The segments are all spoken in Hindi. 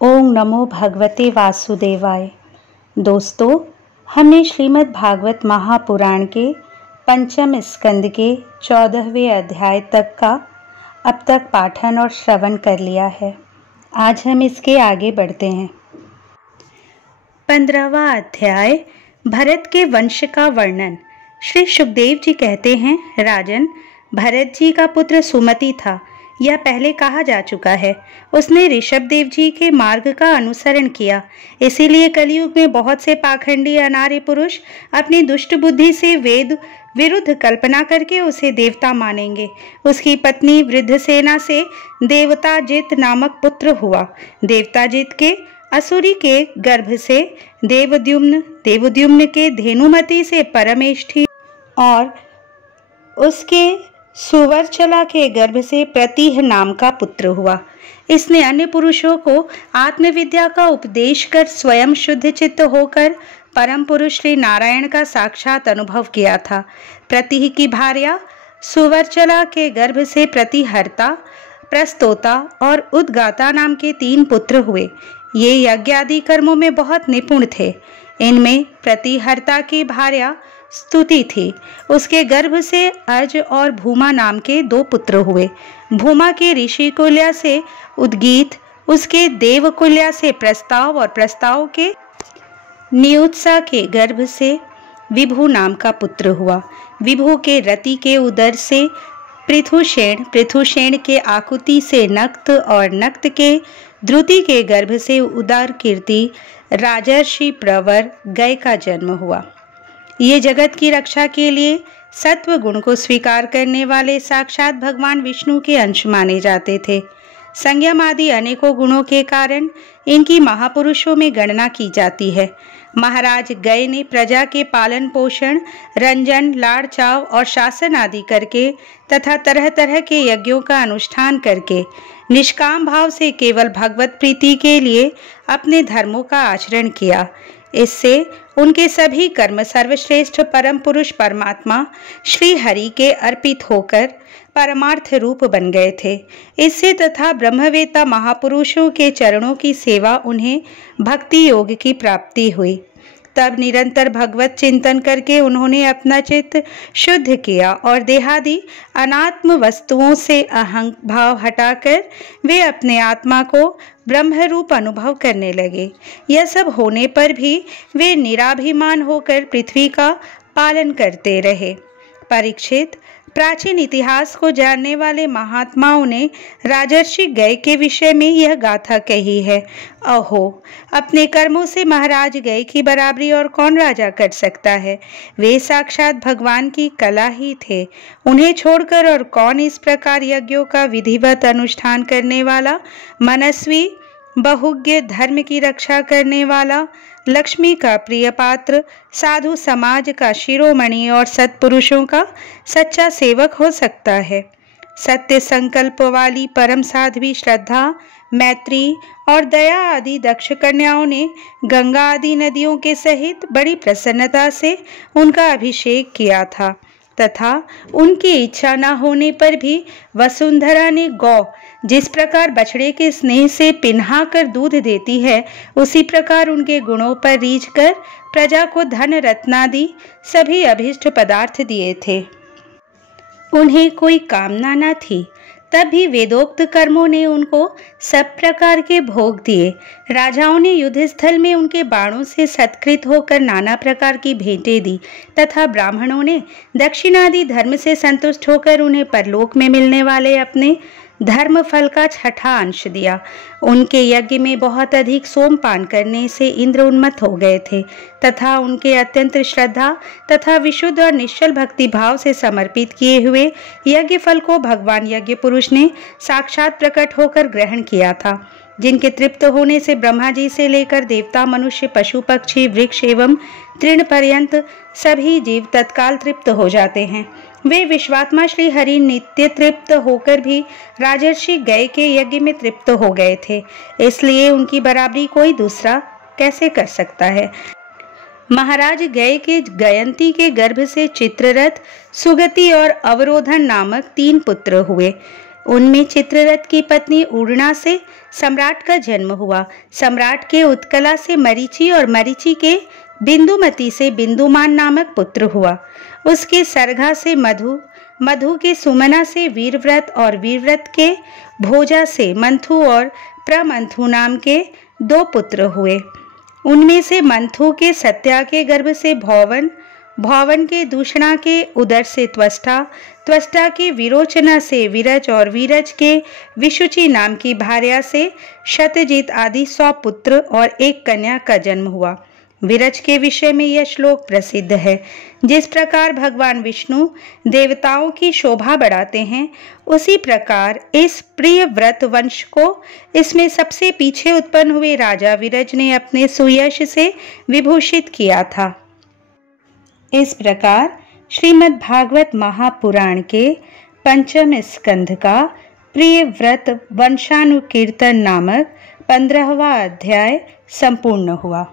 ओम नमो भगवते वासुदेवाय। दोस्तों, हमने श्रीमद् भागवत महापुराण के पंचम स्कंद के 14वें अध्याय तक का अब तक पाठन और श्रवण कर लिया है। आज हम इसके आगे बढ़ते हैं। 15वां अध्याय, भरत के वंश का वर्णन। श्री सुखदेव जी कहते हैं, राजन, भरत जी का पुत्र सुमति था। यह पहले कहा जा चुका है। उसने ऋषभ देव जी के मार्ग का अनुसरण किया, इसीलिए कलयुग में बहुत से पाखंडी अनार्य पुरुष अपनी दुष्ट बुद्धि से वेद विरुद्ध कल्पना करके उसे देवता मानेंगे। उसकी पत्नी वृद्धसेना से देवताजित नामक पुत्र हुआ। देवताजित के असुरी के गर्भ से देवद्युम्न, देवद्युम्न के धेनुमति से परमेष्ठी और उसके सुवर्चला के गर्भ से प्रतीह नाम का पुत्र हुआ। इसने अन्य पुरुषों को आत्मविद्या का उपदेश कर स्वयं शुद्ध चित्त होकर परम पुरुष श्री नारायण का साक्षात अनुभव किया था। प्रतीह की भार्या सुवर्चला के गर्भ से प्रतिहर्ता, प्रस्तोता और उद्गाता नाम के 3 पुत्र हुए। ये यज्ञ आदि कर्मों में बहुत निपुण थे। इनमें प्रतिहर्ता की भार्या स्तुति थी। उसके गर्भ से अज और भूमा नाम के 2 पुत्र हुए। भूमा के ऋषि कुल्या से उद्गीत, उसके देव कुल्या से प्रस्ताव और प्रस्ताव के नियुत्सा के गर्भ से विभु नाम का पुत्र हुआ। विभु के रति के उदर से पृथुषेण, पृथुषेण के आकुति से नक्त और नक्त के द्रुति के गर्भ से उदार कीर्ति राजर्षि प्रवर गय का जन्म हुआ। ये जगत की रक्षा के लिए सत्व गुण को स्वीकार करने वाले साक्षात भगवान विष्णु के अंश माने जाते थे। संयम आदि अनेकों गुणों के कारण इनकी महापुरुषों में गणना की जाती है। महाराज गय ने प्रजा के पालन पोषण, रंजन, लाड़ चाव और शासन आदि करके तथा तरह तरह के यज्ञों का अनुष्ठान करके निष्काम भाव से केवल भगवत प्रीति के लिए अपने धर्मों का आचरण किया। इससे उनके सभी कर्म सर्वश्रेष्ठ परम पुरुष परमात्मा श्री हरि के अर्पित होकर परमार्थ रूप बन गए थे। इससे तथा ब्रह्मवेत्ता महापुरुषों के चरणों की सेवा उन्हें भक्ति योग की प्राप्ति हुई। तब निरंतर भगवत चिंतन करके उन्होंने अपना चित्त शुद्ध किया और देहादि अनात्म वस्तुओं से अहंग भाव हटाकर वे अपने आत्मा को ब्रह्म रूप अनुभव करने लगे। यह सब होने पर भी वे निराभिमान होकर पृथ्वी का पालन करते रहे। परीक्षित, प्राचीन इतिहास को जानने वाले महात्माओं ने राजर्षि गय के विषय में यह गाथा कही है। अहो, अपने कर्मों से महाराज गय की बराबरी और कौन राजा कर सकता है। वे साक्षात भगवान की कला ही थे। उन्हें छोड़कर और कौन इस प्रकार यज्ञों का विधिवत अनुष्ठान करने वाला, मनस्वी, बहुज्ञ, धर्म की रक्षा करने वाला, लक्ष्मी का प्रिय पात्र, साधु समाज का शिरोमणि और सत्पुरुषों का सच्चा सेवक हो सकता है। सत्य संकल्प वाली परम साध्वी श्रद्धा, मैत्री और दया आदि दक्ष कन्याओं ने गंगा आदि नदियों के सहित बड़ी प्रसन्नता से उनका अभिषेक किया था तथा उनकी इच्छा न होने पर भी वसुंधरा ने गौ जिस प्रकार बछड़े के स्नेह से पिन्हा कर दूध देती है, उसी प्रकार उनके गुणों पर रीझ कर प्रजा को धन रत्नादि सभी अभीष्ट पदार्थ दिए थे। उन्हें कोई कामना न थी, तब भी वेदोक्त कर्मों ने उनको सब प्रकार के भोग दिए। राजाओं ने युद्धस्थल में उनके बाणों से सत्कृत होकर नाना प्रकार की भेंटें दी तथा ब्राह्मणों ने दक्षिणादि धर्म से संतुष्ट होकर उन्हें परलोक में मिलने वाले अपने धर्म फल का 6ठा अंश दिया। उनके यज्ञ में बहुत अधिक सोमपान करने से इंद्र उन्मत्त हो गए थे तथा उनके अत्यंत श्रद्धा तथा विशुद्ध और निश्चल भक्ति भाव से समर्पित किए हुए यज्ञ फल को भगवान यज्ञ पुरुष ने साक्षात प्रकट होकर ग्रहण किया था, जिनके तृप्त होने से ब्रह्मा जी से लेकर देवता, मनुष्य, पशु, पक्षी, वृक्ष एवं तृण पर्यंत सभी जीव तत्काल तृप्त हो जाते हैं। वे विश्वात्मा श्री हरि नित्य तृप्त होकर भी राजर्षि गय के यज्ञ में तृप्त हो गए थे, इसलिए उनकी बराबरी कोई दूसरा कैसे कर सकता है। महाराज गय के गयंती के गर्भ से चित्ररथ, सुगति और अवरोधन नामक 3 पुत्र हुए। उनमें चित्ररथ की पत्नी ऊर्णा से सम्राट का जन्म हुआ। सम्राट के उत्कला से मरीचि और मरीचि के बिंदुमती से बिंदुमान नामक पुत्र हुआ। उसके सरघा से मधु, मधु के सुमना से वीरव्रत और वीरव्रत के भोजा से मंथु और प्रमंथु नाम के 2 पुत्र हुए। उनमें से मंथु के सत्या के गर्भ से भौवन, भौवन के दूषणा के उदर से त्वष्टा, त्वष्टा के विरोचना से विरज और वीरज के विशुचि नाम की भार्या से शतजित आदि 100 पुत्र और 1 कन्या का जन्म हुआ। विरज के विषय में यह श्लोक प्रसिद्ध है। जिस प्रकार भगवान विष्णु देवताओं की शोभा बढ़ाते हैं, उसी प्रकार इस प्रिय व्रत वंश को इसमें सबसे पीछे उत्पन्न हुए राजा विरज ने अपने सुयश से विभूषित किया था। इस प्रकार श्रीमद् भागवत महापुराण के 5वें स्कंध का प्रिय व्रत वंशानुकीर्तन नामक 15वां अध्याय संपूर्ण हुआ।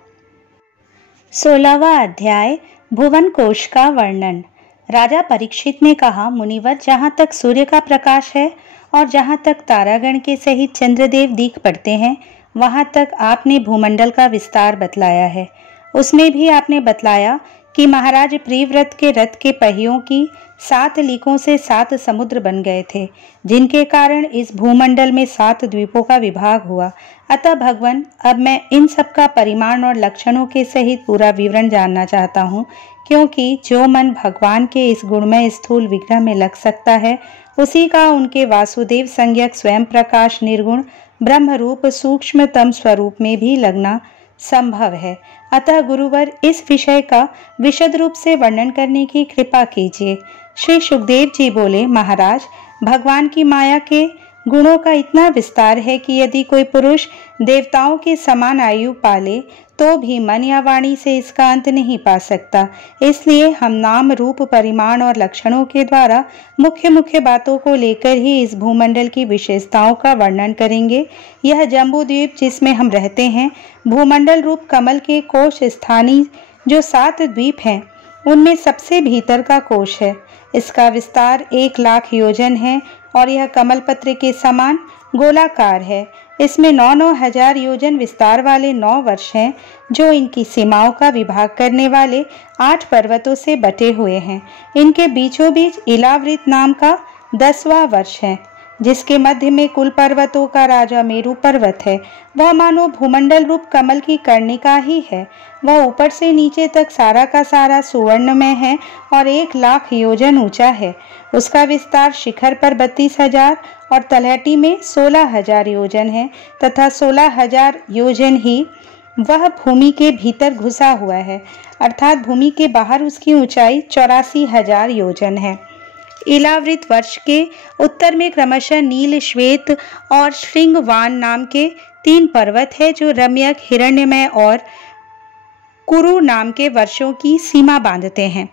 16वां अध्याय भुवन कोश का वर्णन। राजा परीक्षित ने कहा, मुनिवर, जहाँ तक सूर्य का प्रकाश है और जहाँ तक तारागण के सहित चंद्रदेव दीख पड़ते हैं, वहाँ तक आपने भूमंडल का विस्तार बतलाया है। उसमें भी आपने बतलाया कि महाराज प्रियव्रत के रथ के पहियों की 7 लीकों से 7 समुद्र बन गए थे, जिनके कारण इस भूमंडल में 7 द्वीपों का विभाग हुआ। अतः भगवान, अब मैं इन सब का परिमाण और लक्षणों के सहित पूरा विवरण जानना चाहता हूँ, क्योंकि जो मन भगवान के इस गुणमय स्थूल विग्रह में लग सकता है, उसी का उनके वासुदेव संज्ञक स्वयं प्रकाश निर्गुण ब्रह्म रूप सूक्ष्मतम स्वरूप में भी लगना संभव है। अतः गुरुवर, इस विषय का विशद रूप से वर्णन करने की कृपा कीजिए। श्री सुखदेव जी बोले, महाराज, भगवान की माया के गुणों का इतना विस्तार है कि यदि कोई पुरुष देवताओं के समान आयु पाले तो भी मन या वाणी से इसका अंत नहीं पा सकता। इसलिए हम नाम, रूप, परिमाण और लक्षणों के द्वारा मुख्य मुख्य बातों को लेकर ही इस भूमंडल की विशेषताओं का वर्णन करेंगे। यह जम्बू द्वीप जिसमें हम रहते हैं, भूमंडल रूप कमल के कोश स्थानीय जो 7 द्वीप हैं, उनमें सबसे भीतर का कोश है। इसका विस्तार 1 लाख योजन है और यह कमल पत्र के समान गोलाकार है। इसमें 9-9 हजार योजन विस्तार वाले 9 वर्ष हैं, जो इनकी सीमाओं का विभाग करने वाले 8 पर्वतों से बटे हुए हैं। इनके बीचों बीच इलावृत नाम का 10वां वर्ष है, जिसके मध्य में कुल पर्वतों का राजा मेरु पर्वत है। वह मानो भूमंडल रूप कमल की कर्णिका ही है। वह ऊपर से नीचे तक सारा का सारा सुवर्णमय है और 1 लाख योजन ऊंचा है। उसका विस्तार शिखर पर 32,000 और तलहटी में 16,000 योजन है तथा 16,000 योजन ही वह भूमि के भीतर घुसा हुआ है, अर्थात भूमि के बाहर उसकी ऊंचाई 84,000 योजन है। इलावृत वर्ष के उत्तर में क्रमशः नील, श्वेत और श्रृंगवान नाम के 3 पर्वत है, जो रम्यक, हिरण्यमय और कुरु नाम के वर्षों की सीमा बांधते हैं।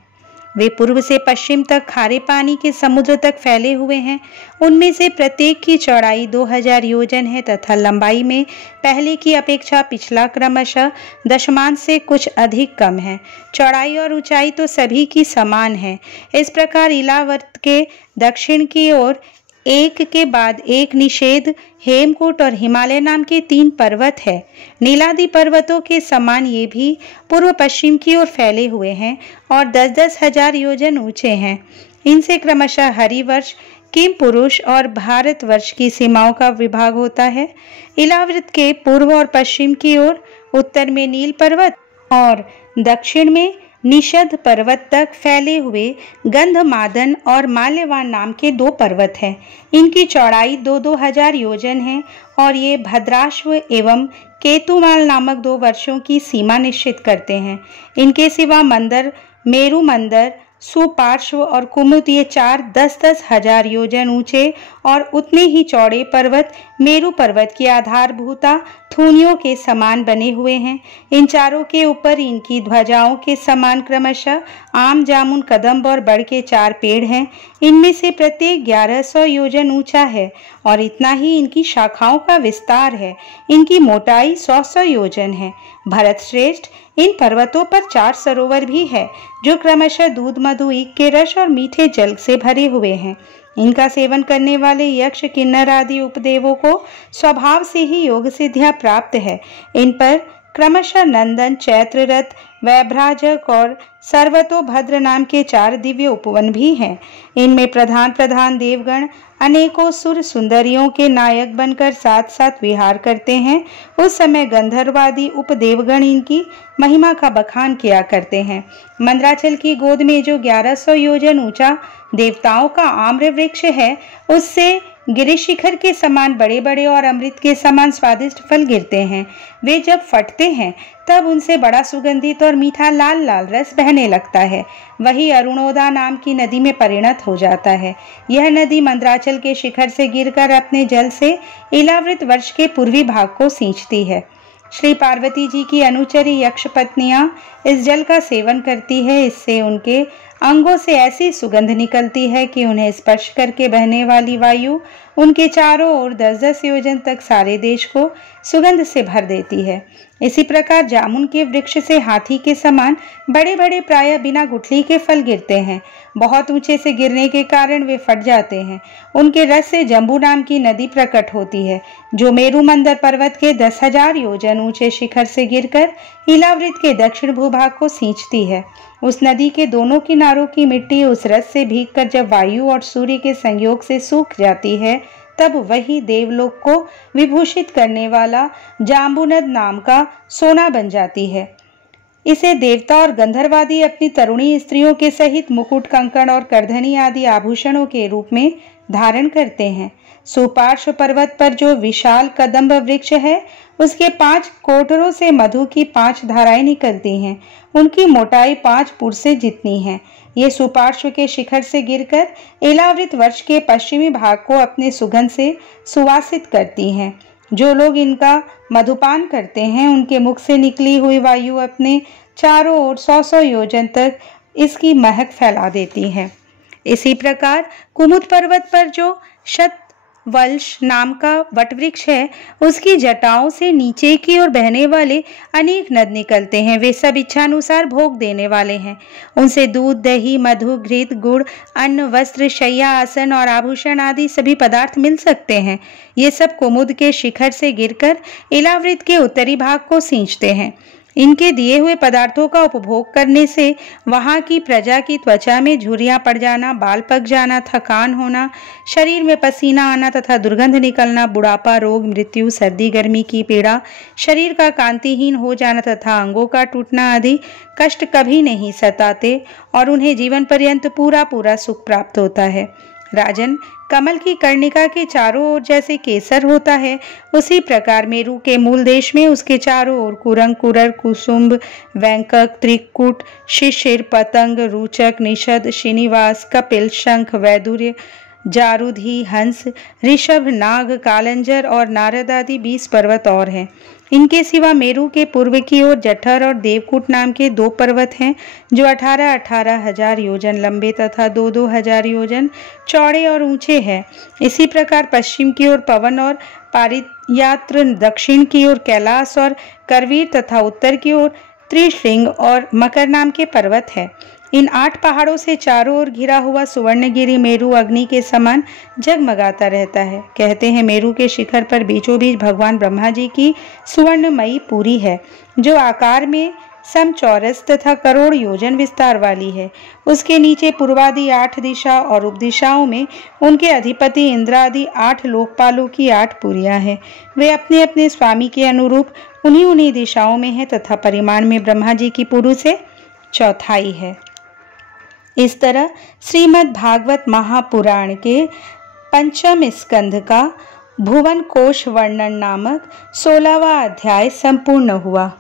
वे पूर्व से पश्चिम तक खारे पानी के समुद्र तक फैले हुए हैं। उनमें से प्रत्येक की चौड़ाई 2000 योजन है तथा लंबाई में पहले की अपेक्षा पिछला क्रमशः दशमांश से कुछ अधिक कम है। चौड़ाई और ऊंचाई तो सभी की समान है। इस प्रकार इलावर्त के दक्षिण की ओर एक के बाद एक निषेध, हेमकूट और हिमालय नाम के 3 पर्वत है। नीलादि पर्वतों के समान ये भी पूर्व पश्चिम की ओर फैले हुए हैं और 10-10 हजार योजन ऊंचे हैं। इनसे क्रमशः हरिवर्ष, किम पुरुष और भारत वर्ष की सीमाओं का विभाग होता है। इलावृत के पूर्व और पश्चिम की ओर उत्तर में नील पर्वत और दक्षिण में निषद पर्वत तक फैले हुए गंधमादन और माल्यवान नाम के 2 पर्वत हैं। इनकी चौड़ाई 2-2 हजार योजन है और ये भद्राश्व एवं केतुमाल नामक 2 वर्षों की सीमा निश्चित करते हैं। इनके सिवा मंदर, मेरु मंदर, सुपार्श्व और कुमुद ये 4-10-10 हजार योजन ऊंचे और उतने ही चौड़े पर्वत मेरु पर्वत की आधारभूता थूनियों के समान बने हुए हैं। इन चारों के ऊपर इनकी ध्वजाओं के समान क्रमशः आम, जामुन, कदम्ब और बड़ के 4 पेड़ हैं। इनमें से प्रत्येक 1100 योजन ऊंचा है और इतना ही इनकी शाखाओं का विस्तार है। इनकी मोटाई 100 योजन है। भरत श्रेष्ठ, इन पर्वतों पर 4 सरोवर भी है, जो क्रमशः दूध, मधु, ईख के रस और मीठे जल से भरे हुए हैं। इनका सेवन करने वाले यक्ष, किन्नर आदि उपदेवों को स्वभाव से ही योग सिद्धियां प्राप्त है। इन पर क्रमशः नंदन, चैत्ररथ, वैभ्राजक और सर्वतोभद्र नाम के 4 दिव्य उपवन भी हैं। इनमें प्रधान प्रधान देवगण अनेकों सुर सुंदरियों के नायक बनकर साथ साथ विहार करते हैं। उस समय गंधर्वादी उपदेवगण इनकी महिमा का बखान किया करते हैं। मंदराचल की गोद में जो 1100 योजन ऊंचा देवताओं का आम्र वृक्ष है, उससे गिरिश शिखर के समान बड़े बड़े और अमृत के समान स्वादिष्ट फल गिरते हैं। वे जब फटते हैं तब उनसे बड़ा सुगंधित और मीठा लाल लाल रस बहने लगता है। वही अरुणोदा नाम की नदी में परिणत हो जाता है। यह नदी मंदराचल के शिखर से गिरकर अपने जल से इलावृत वर्ष के पूर्वी भाग को सींचती है। श्री पार्वती जी की अनुचरी यक्ष पत्नियां इस जल का सेवन करती है। इससे उनके अंगों से ऐसी सुगंध निकलती है कि उन्हें स्पर्श करके बहने वाली वायु उनके चारों ओर 10-10 योजन तक सारे देश को सुगंध से भर देती है। इसी प्रकार जामुन के वृक्ष से हाथी के समान बड़े बड़े प्रायः बिना गुठली के फल गिरते हैं। बहुत ऊंचे से गिरने के कारण वे फट जाते हैं। उनके रस से जम्बू नाम की नदी प्रकट होती है, जो मेरु मंदर पर्वत के 10,000 योजन ऊंचे शिखर से गिरकर इलावृत के दक्षिण भूभाग को सींचती है। उस नदी के दोनों किनारों की मिट्टी उस रस से भीगकर जब वायु और सूर्य के संयोग से सूख जाती है, तब वही देवलोक को विभूषित करने वाला जाम्बुनद नाम का सोना बन जाती है। इसे देवता और गंधर्वादी अपनी तरुणी स्त्रियों के सहित मुकुट, कंकण और करधनी आदि आभूषणों के रूप में धारण करते हैं। सुपार्श्व पर्वत पर जो विशाल कदम्ब वृक्ष है, उसके 5 कोटरों से मधु की 5 धाराएं निकलती हैं। उनकी मोटाई 5 पुरसे जितनी है। ये सुपार्श्व के शिखर से गिरकर इलावृत वर्ष के पश्चिमी भाग को अपने सुगंध से सुवासित करती हैं। जो लोग इनका मधुपान करते हैं, उनके मुख से निकली हुई वायु अपने चारों ओर 100-100 योजन तक इसकी महक फैला देती है। इसी प्रकार कुमुद पर्वत पर जो शतवल्श नाम का वटवृक्ष है, उसकी जटाओं से नीचे की ओर बहने वाले अनेक नद निकलते हैं। वे सब इच्छानुसार भोग देने वाले हैं। उनसे दूध, दही, मधु, घृत, गुड़, अन्न, वस्त्र, शैया, आसन और आभूषण आदि सभी पदार्थ मिल सकते हैं। ये सब कुमुद के शिखर से गिरकर इलावृत के उत्तरी भाग को सींचते हैं। इनके दिए हुए पदार्थों का उपभोग करने से वहां की प्रजा की त्वचा में झुर्रियां पड़ जाना, बाल पक जाना, थकान होना, शरीर में पसीना आना तथा दुर्गंध निकलना, बुढ़ापा, रोग, मृत्यु, सर्दी गर्मी की पीड़ा, शरीर का कांतिहीन हो जाना तथा अंगों का टूटना आदि कष्ट कभी नहीं सताते और उन्हें जीवन पर्यंत पूरा पूरा सुख प्राप्त होता है। राजन, कमल की कर्णिका के चारों ओर जैसे केसर होता है, उसी प्रकार मेरु के मूल देश में उसके चारों ओर कुरंग, कुरर, कुसुम्भ, वैंकक, त्रिकुट, शिशिर, पतंग, रूचक, निषद, श्रीनिवास, कपिल, शंख, वैदुर्य, जारुधि, हंस, ऋषभ, नाग, कालंजर और नारद आदि 20 पर्वत और हैं। इनके सिवा मेरु के पूर्व की ओर जठर और देवकूट नाम के 2 पर्वत हैं, जो 18-18 हजार योजन लंबे तथा 2-2 हजार योजन चौड़े और ऊंचे हैं। इसी प्रकार पश्चिम की ओर पवन और पारियात्र, दक्षिण की ओर कैलाश और करवीर तथा उत्तर की ओर त्रिशृंग और मकर नाम के पर्वत है। इन 8 पहाड़ों से चारों ओर घिरा हुआ सुवर्णगिरी मेरु अग्नि के समान जगमगाता रहता है। कहते हैं मेरु के शिखर पर बीचों बीच भगवान ब्रह्मा जी की सुवर्णमयी पुरी है, जो आकार में समचौरस तथा करोड़ योजन विस्तार वाली है। उसके नीचे पूर्वादि 8 दिशा और उपदिशाओं में उनके अधिपति इंद्रादि 8 लोकपालों की 8 पुरियां हैं। वे अपने अपने स्वामी के अनुरूप उन्हीं दिशाओं में है तथा परिमाण में ब्रह्मा जी की पुरु से चौथाई है। इस तरह श्रीमद् भागवत महापुराण के 5वें स्कंध का भुवन कोश वर्णन नामक 16वां अध्याय संपूर्ण हुआ।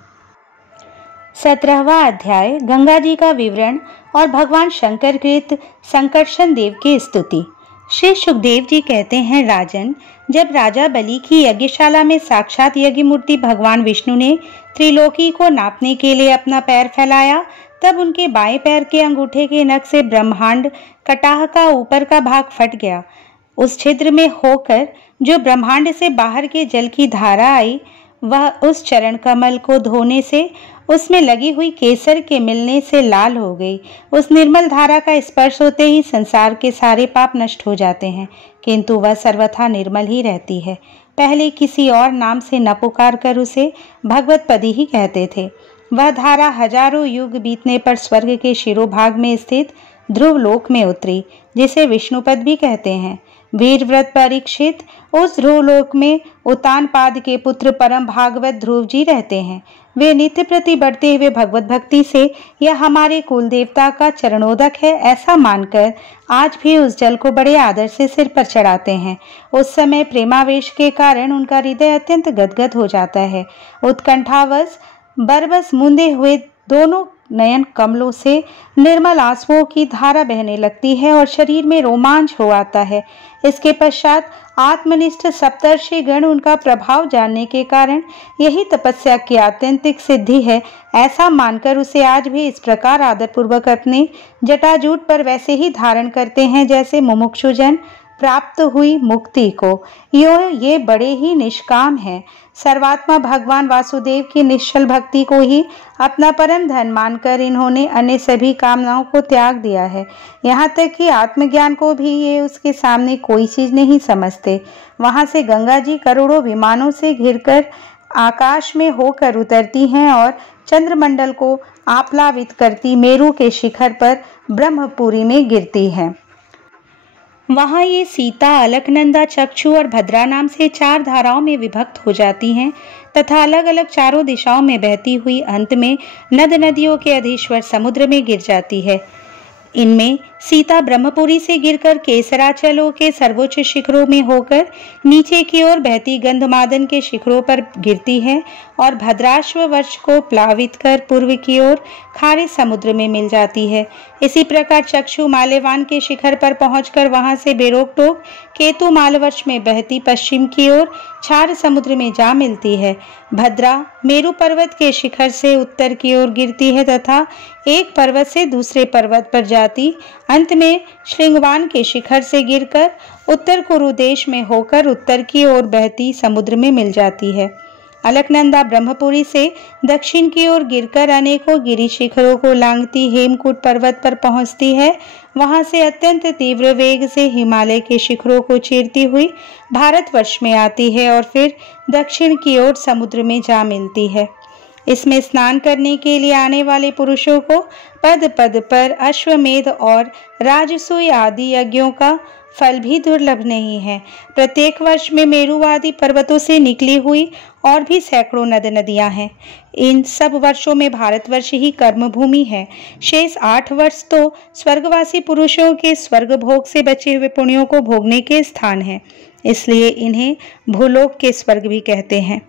17वां अध्याय गंगा जी का विवरण और भगवान शंकर कृत संकर्षण देव की स्तुति। श्री सुखदेव जी कहते हैं, राजन, जब राजा बलि की यज्ञशाला में साक्षात यज्ञ मूर्ति भगवान विष्णु ने त्रिलोकी को नापने के लिए अपना पैर फैलाया, तब उनके बाएं पैर के अंगूठे के नख से ब्रह्मांड कटाह का ऊपर का भाग फट गया। उस छिद्र में होकर जो ब्रह्मांड से बाहर के जल की धारा आई, वह उस चरण कमल को धोने से, उसमें लगी हुई केसर के मिलने से लाल हो गई। उस निर्मल धारा का स्पर्श होते ही संसार के सारे पाप नष्ट हो जाते हैं, किंतु वह सर्वथा निर्मल ही रहती है। पहले किसी और नाम से न पुकार कर उसे भगवत पदी ही कहते थे। वह धारा हजारों युग बीतने पर स्वर्ग के शिरोभाग में स्थित ध्रुव लोक में उतरी, जिसे विष्णुपद भी कहते हैं। वीरव्रत परीक्षित उस ध्रुवलोक में उतानपाद के पुत्र परम भागवत ध्रुव जी रहते हैं। वे नित्य प्रति बढ़ते हुए भगवत भक्ति से यह हमारे कुल देवता का चरणोदक है ऐसा मानकर आज भी उस जल को बड़े आदर से सिर पर चढ़ाते हैं। उस समय प्रेमावेश के कारण उनका हृदय अत्यंत गदगद हो जाता है। उत्कंठावश बरबस मुंदे हुए दोनों नयन कमलों से निर्मल आंसुओं की धारा बहने लगती है और शरीर में रोमांच हो आता है। इसके पश्चात आत्मनिष्ठ सप्तर्षि गण उनका प्रभाव जानने के कारण यही तपस्या की आत्यंतिक सिद्धि है ऐसा मानकर उसे आज भी इस प्रकार आदरपूर्वक अपने जटाजूट पर वैसे ही धारण करते हैं जैसे मुमुक्षुजन प्राप्त हुई मुक्ति को। ये बड़े ही निष्काम है। सर्वात्मा भगवान वासुदेव की निश्चल भक्ति को ही अपना परम धन मानकर इन्होंने अन्य सभी कामनाओं को त्याग दिया है। यहाँ तक कि आत्मज्ञान को भी ये उसके सामने कोई चीज नहीं समझते। वहां से गंगा जी करोड़ों विमानों से घिरकर आकाश में होकर उतरती हैं और चंद्रमंडल को आप्लावित करती मेरु के शिखर पर ब्रह्मपुरी में गिरती है। वहाँ ये सीता, अलकनंदा, चक्षु और भद्रा नाम से 4 धाराओं में विभक्त हो जाती हैं तथा अलग अलग चारों दिशाओं में बहती हुई अंत में नद नदियों के अधीश्वर समुद्र में गिर जाती है। इनमें सीता ब्रह्मपुरी से गिरकर केसराचलों के सर्वोच्च शिखरों में होकर नीचे की ओर बहती गंधमादन के शिखरों पर गिरती है और भद्राश्व वर्ष को प्लावित कर पूर्व की ओर खारे समुद्र में मिल जाती है। इसी प्रकार चक्षु माल्यवान के शिखर पर पहुंचकर वहां से बेरोक टोक केतु मालवर्ष में बहती पश्चिम की ओर क्षार समुद्र में जा मिलती है। भद्रा मेरु पर्वत के शिखर से उत्तर की ओर गिरती है तथा एक पर्वत से दूसरे पर्वत पर जाती अंत में श्रृंगवान के शिखर से गिरकर उत्तर कुरु देश में होकर उत्तर की ओर बहती समुद्र में मिल जाती है। अलकनंदा ब्रह्मपुरी से दक्षिण की ओर गिरकर अनेकों गिरि शिखरों को लांघती हेमकूट पर्वत पर पहुंचती है। वहां से अत्यंत तीव्र वेग से हिमालय के शिखरों को चीरती हुई भारतवर्ष में आती है और फिर दक्षिण की ओर समुद्र में जा मिलती है। इसमें स्नान करने के लिए आने वाले पुरुषों को पद पद पर अश्वमेध और राजसूय आदि यज्ञों का फल भी दुर्लभ नहीं है। प्रत्येक वर्ष में मेरु आदि पर्वतों से निकली हुई और भी सैकड़ों नद नदियां हैं। इन सब वर्षों में भारतवर्ष ही कर्म भूमि है। शेष 8 वर्ष तो स्वर्गवासी पुरुषों के स्वर्ग भोग से बचे हुए पुण्यों को भोगने के स्थान है, इसलिए इन्हें भूलोक के स्वर्ग भी कहते हैं।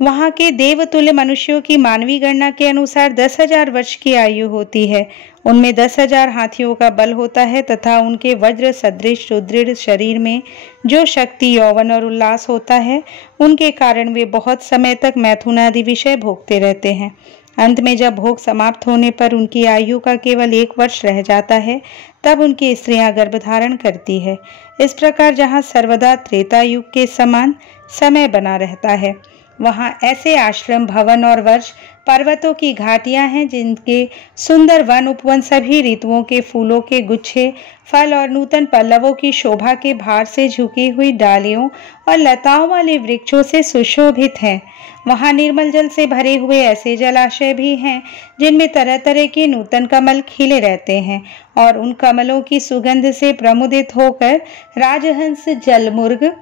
वहाँ के देवतुल्य मनुष्यों की मानवीय गणना के अनुसार 10,000 वर्ष की आयु होती है। उनमें 10,000 हाथियों का बल होता है तथा उनके वज्र सदृश सुदृढ़ शरीर में जो शक्ति, यौवन और उल्लास होता है, उनके कारण वे बहुत समय तक मैथुन आदि विषय भोगते रहते हैं। अंत में जब भोग समाप्त होने पर उनकी आयु का केवल 1 वर्ष रह जाता है, तब उनकी स्त्रियां गर्भधारण करती है। इस प्रकार जहाँ सर्वदा त्रेता युग के समान समय बना रहता है, वहाँ ऐसे आश्रम, भवन और वर्ष, पर्वतों की घाटियां हैं जिनके सुंदर वन उपवन सभी ऋतुओं के फूलों के गुच्छे, फल और नूतन पल्लवों की शोभा के भार से झुकी हुई डालियों और लताओं वाले वृक्षों से सुशोभित हैं। वहाँ निर्मल जल से भरे हुए ऐसे जलाशय भी हैं जिनमें तरह तरह के नूतन कमल खिले रहते हैं और उन कमलों की सुगंध से प्रमुदित होकर राजहंस, जलमुर्ग,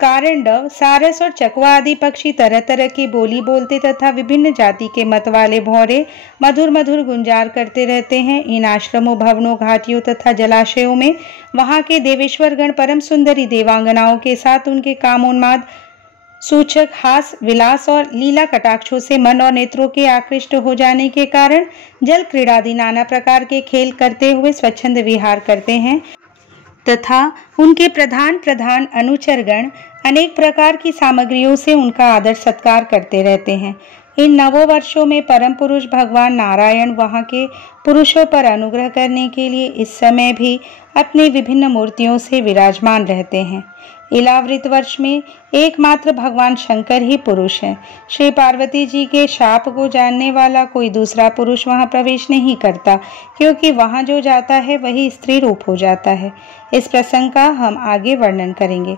कारंडव, सारस और चकवा आदि पक्षी तरह तरह की बोली बोलते तथा विभिन्न जाति के मत वाले भौरे मधुर मधुर गुंजार करते रहते हैं। इन आश्रमों, भवनों, घाटियों तथा जलाशयों में वहाँ के देवेश्वर गण परम सुंदरी देवांगनाओं के साथ उनके कामोन्माद सूचक हास, विलास और लीला कटाक्षों से मन और नेत्रों के आकृष्ट हो जाने के कारण जल क्रीड़ादि नाना प्रकार के खेल करते हुए स्वच्छंद विहार करते हैं तथा उनके प्रधान प्रधान अनुचरगण अनेक प्रकार की सामग्रियों से उनका आदर सत्कार करते रहते हैं। इन 9 वर्षों में परम पुरुष भगवान नारायण वहाँ के पुरुषों पर अनुग्रह करने के लिए इस समय भी अपनी विभिन्न मूर्तियों से विराजमान रहते हैं। इलावृत वर्ष में एकमात्र भगवान शंकर ही पुरुष हैं। श्री पार्वती जी के शाप को जानने वाला कोई दूसरा पुरुष वहां प्रवेश नहीं करता, क्योंकि वहां जो जाता है वही स्त्री रूप हो जाता है। इस प्रसंग का हम आगे वर्णन करेंगे।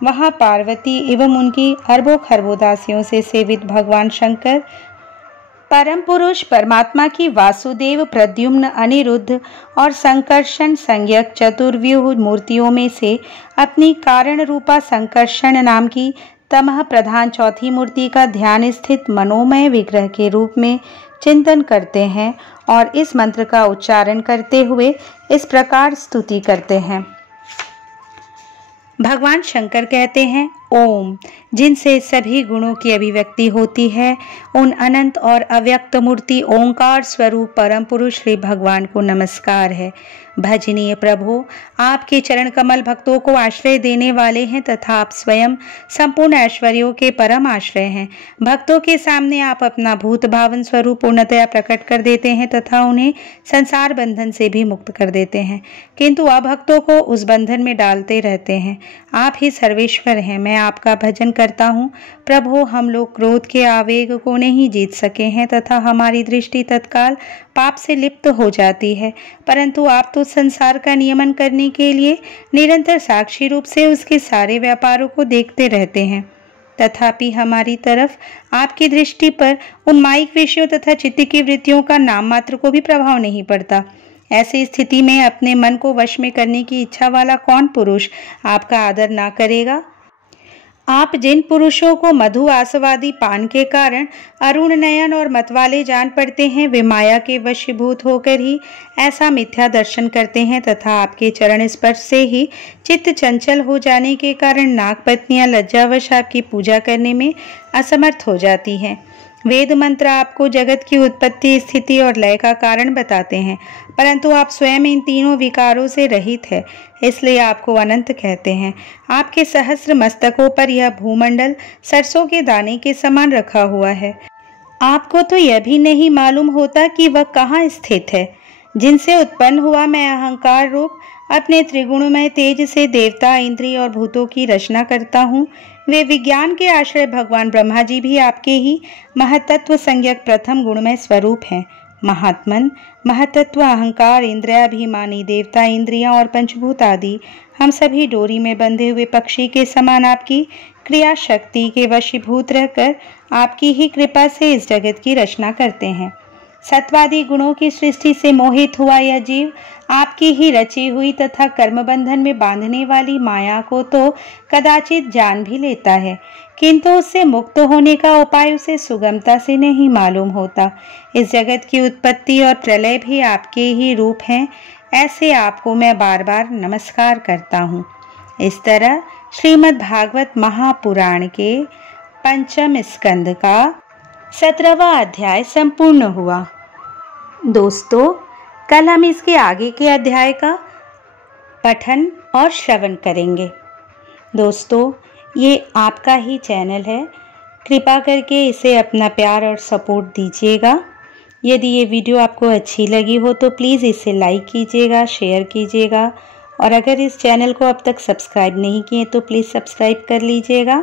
वहां पार्वती एवं उनकी अरबों खरबों दासियों से सेवित भगवान शंकर परम पुरुष परमात्मा की वासुदेव, प्रद्युम्न, अनिरुद्ध और संकर्षण संज्ञक चतुर्व्यूह मूर्तियों में से अपनी कारण रूपा संकर्षण नाम की तमह प्रधान चौथी मूर्ति का ध्यान स्थित मनोमय विग्रह के रूप में चिंतन करते हैं और इस मंत्र का उच्चारण करते हुए इस प्रकार स्तुति करते हैं। भगवान शंकर कहते हैं, ओम, जिनसे सभी गुणों की अभिव्यक्ति होती है, उन अनंत और अव्यक्त मूर्ति ओंकार स्वरूप परम पुरुष श्री भगवान को नमस्कार है। भजनीय प्रभु, आपके चरण कमल भक्तों को आश्रय देने वाले हैं तथा आप स्वयं संपूर्ण ऐश्वर्यों के परम आश्रय हैं। भक्तों के सामने आप अपना भूत भावन स्वरूप पूर्णतया प्रकट कर देते हैं तथा उन्हें संसार बंधन से भी मुक्त कर देते हैं, किंतु अभक्तों को उस बंधन में डालते रहते हैं। आप ही सर्वेश्वर हैं। मैं आपका भजन करता हूँ प्रभु। हम लोग क्रोध के आवेग को नहीं जीत सके हैं तथा हमारी दृष्टि तत्काल पाप से लिप्त हो जाती है, परंतु आप तो संसार का नियमन करने के लिए निरंतर साक्षी रूप से उसके सारे व्यापारों को देखते रहते हैं। तथापि हमारी तरफ आपकी दृष्टि पर उन माइक विषयों तथा चित्त की वृत्तियों का नाम मात्र को भी प्रभाव नहीं पड़ता। ऐसी स्थिति में अपने मन को वश में करने की इच्छा वाला कौन पुरुष आपका आदर ना करेगा? आप जिन पुरुषों को मधु आस्वादी पान के कारण अरुण नयन और मतवाले जान पड़ते हैं, वे माया के वशीभूत होकर ही ऐसा मिथ्या दर्शन करते हैं तथा आपके चरण स्पर्श से ही चित्त चंचल हो जाने के कारण नाग पत्नियां लज्जावश आपकी पूजा करने में असमर्थ हो जाती हैं। वेद मंत्र आपको जगत की उत्पत्ति, स्थिति और लय का कारण बताते हैं, परंतु आप स्वयं इन तीनों विकारों से रहित है, इसलिए आपको अनंत कहते हैं। आपके सहस्र मस्तकों पर यह भूमंडल सरसों के दाने के समान रखा हुआ है। आपको तो यह भी नहीं मालूम होता कि वह कहाँ स्थित है। जिनसे उत्पन्न हुआ मैं अहंकार रूप अपने त्रिगुणमय तेज से देवता, इंद्रिय और भूतों की रचना करता हूँ। वे विज्ञान के आश्रय भगवान ब्रह्मा जी भी आपके ही महतत्व संज्ञक प्रथम गुणमय स्वरूप हैं। महात्मन, महतत्व, अहंकार, इंद्रियाभिमानी देवता, इंद्रियां और पंचभूत आदि हम सभी डोरी में बंधे हुए पक्षी के समान आपकी क्रिया शक्ति के वशीभूत रहकर आपकी ही कृपा से इस जगत की रचना करते हैं। सत्वादि गुणों की सृष्टि से मोहित हुआ यह जीव आपकी ही रची हुई तथा कर्म बंधन में बांधने वाली माया को तो कदाचित जान भी लेता है, किंतु उससे मुक्त होने का उपाय उसे सुगमता से नहीं मालूम होता। इस जगत की उत्पत्ति और प्रलय भी आपके ही रूप हैं। ऐसे आपको मैं बार बार नमस्कार करता हूँ। इस तरह श्रीमद् भागवत महापुराण के पंचम स्कंद का 17वां अध्याय संपूर्ण हुआ। दोस्तों, कल हम इसके आगे के अध्याय का पठन और श्रवण करेंगे। दोस्तों, ये आपका ही चैनल है, कृपा करके इसे अपना प्यार और सपोर्ट दीजिएगा। यदि ये वीडियो आपको अच्छी लगी हो तो प्लीज़ इसे लाइक कीजिएगा, शेयर कीजिएगा और अगर इस चैनल को अब तक सब्सक्राइब नहीं किए तो प्लीज़ सब्सक्राइब कर लीजिएगा।